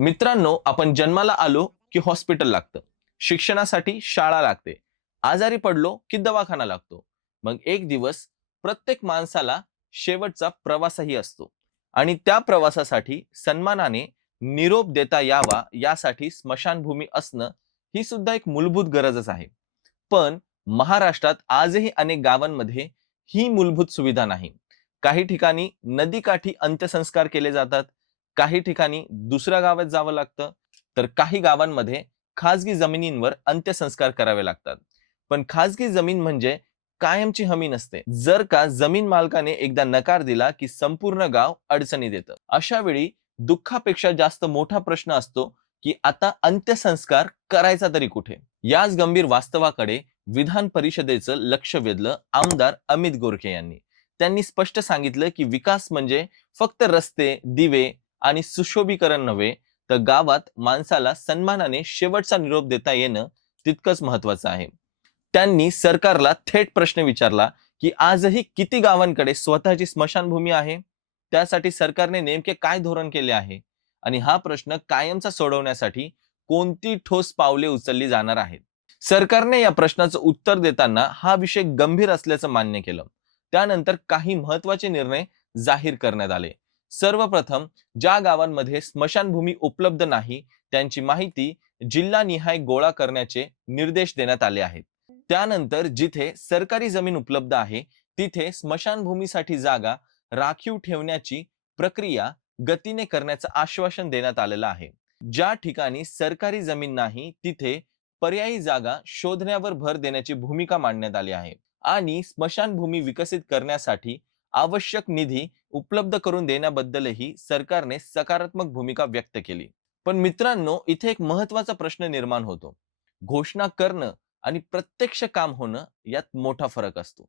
मित्रांनो, आपण जन्माला आलो की हॉस्पिटल लागतं, शिक्षणासाठी शाळा लागते, आजारी पडलो की दवाखाना लागतो. मग एक दिवस प्रत्येक माणसाला शेवटचा प्रवासही असतो आणि त्या प्रवासासाठी सन्मानाने निरोप देता यावा यासाठी स्मशानभूमी असणं ही सुद्धा एक मूलभूत गरजच आहे. पण महाराष्ट्रात आजही अनेक गावांमध्ये ही मूलभूत सुविधा नाही. काही ठिकाणी नदीकाठी अंत्यसंस्कार केले जातात, काही ठिकाणी दुसऱ्या गावात जावं लागतं, तर काही गावांमध्ये खाजगी जमिनींवर अंत्यसंस्कार करावे लागतात. पण खाजगी जमीन म्हणजे कायमची हमी नसते. जर का जमीन मालकाने एकदा नकार दिला की संपूर्ण गाव अडचणीत येतं. अशा वेळी दुःखापेक्षा जास्त मोठा प्रश्न असतो की आता अंत्यसंस्कार करायचा तरी कुठे. याच गंभीर वास्तवाकडे विधान परिषदेचं लक्ष वेधलं आमदार अमित गोरखे यांनी. त्यांनी स्पष्ट सांगितलं की विकास म्हणजे फक्त रस्ते, दिवे आणि सुशोभीकरण नव्हे, तर गावात माणसाला सन्मानाने शेवटचा निरोप देता येणं तितकंच महत्वाचं आहे. त्यांनी सरकारला थेट प्रश्न विचारला की आजही किती गावांकडे स्वतःची स्मशानभूमी आहे, त्यासाठी सरकारने नेमके काय धोरण केले आहे आणि हा प्रश्न कायमचा सोडवण्यासाठी कोणती ठोस पावले उचलली जाणार आहेत. सरकारने या प्रश्नाचं उत्तर देताना हा विषय गंभीर असल्याचं मान्य केलं. त्यानंतर काही महत्वाचे निर्णय जाहीर करण्यात आले. सर्वप्रथम ज्या गावांमध्ये स्मशानभूमी उपलब्ध नाही त्यांची माहिती जिल्हानिहाय गोळा करण्याचे निर्देश देण्यात आले आहेत. त्यानंतर जिथे सरकारी जमीन उपलब्ध आहे तिथे स्मशानभूमीसाठी जागा राखीव ठेवण्याची प्रक्रिया गतीने करण्याचं आश्वासन देण्यात आलेलं आहे. ज्या ठिकाणी सरकारी जमीन नाही तिथे पर्यायी जागा शोधण्यावर भर देण्याची भूमिका मांडण्यात आली आहे आणि स्मशानभूमी विकसित करण्यासाठी आवश्यक निधी उपलब्ध करून देण्याबद्दलही सरकारने सकारात्मक भूमिका व्यक्त केली. पण मित्रांनो, इथे एक महत्वाचा प्रश्न निर्माण होतो. घोषणा करणं आणि प्रत्यक्ष काम होणं यात मोठा फरक असतो.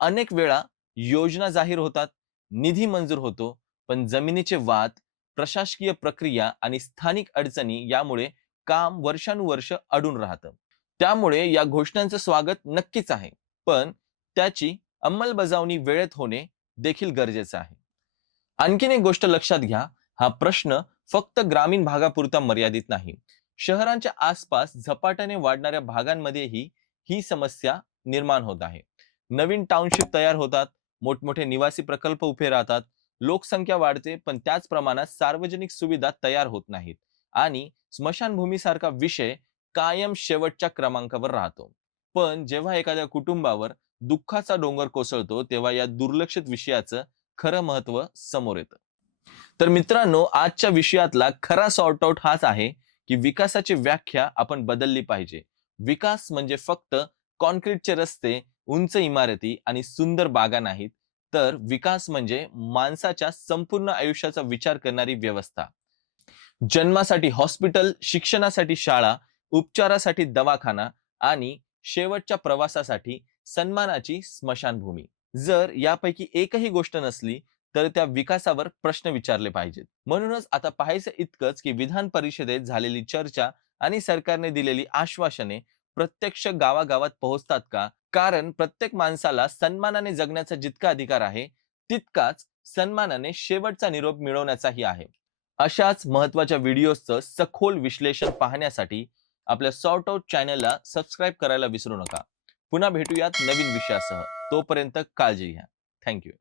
अनेक वेळा योजना जाहीर होतात, निधी मंजूर होतो, पण जमिनीचे वाद, प्रशासकीय प्रक्रिया आणि स्थानिक अडचणी यामुळे काम वर्षानुवर्ष अडून राहतं. त्यामुळे या घोषणांचं स्वागत नक्कीच आहे, पण त्याची अंमलबजावणी वेळेत होणे देखील गरजेचं आहे. आणखीन एक गोष्ट लक्षात घ्या, हा प्रश्न फक्त ग्रामीण भागापुरता मर्यादित नाही. शहरांच्या आसपास झपाट्याने वाढणाऱ्या भागांमध्येही ही समस्या निर्माण होत आहे. नवीन टाउनशिप तयार होतात, मोठमोठे निवासी प्रकल्प उभे राहतात, लोकसंख्या वाढते, पण त्याच प्रमाणात सार्वजनिक सुविधा तयार होत नाहीत आणि स्मशानभूमीसारखा विषय कायम शेवटच्या क्रमांकावर राहतो. पण जेव्हा एखाद्या कुटुंबावर दुःखाचा डोंगर कोसळतो तेव्हा या दुर्लक्षित विषयाचं खरं महत्व समोर येतं. तर मित्रांनो, आजच्या विषयातला खरा सॉर्ट आउट हाच आहे की विकासाची व्याख्या आपण बदलली पाहिजे. विकास म्हणजे फक्त कॉन्क्रीटचे रस्ते, उंच इमारती आणि सुंदर बागा नाहीत, तर विकास म्हणजे माणसाच्या संपूर्ण आयुष्याचा विचार करणारी व्यवस्था. जन्मासाठी हॉस्पिटल, शिक्षणासाठी शाळा, उपचारासाठी दवाखाना आणि शेवटच्या प्रवासासाठी सन्मानाची स्मशानभूमी. जर यापैकी एकही गोष्ट नसली तर त्या विकासावर प्रश्न विचारले पाहिजेत. म्हणूनच आता पाहायचं इतकंच की विधान परिषदेत झालेली चर्चा आणि सरकारने दिलेली आश्वासने प्रत्यक्ष गावागावात पोहोचतात का? कारण प्रत्येक माणसाला सन्मानाने जगण्याचा जितका अधिकार आहे, तितकाच सन्मानाने शेवटचा निरोप मिळवण्याचाही आहे. अशाच महत्त्वाच्या व्हिडिओजचं सखोल विश्लेषण पाहण्यासाठी आपल्या सॉर्ट आउट चॅनलला सबस्क्राईब करायला विसरू नका. पुन्हा भेटूयात नवीन विषयासह. तोपर्यंत काळजी घ्या. थँक्यू.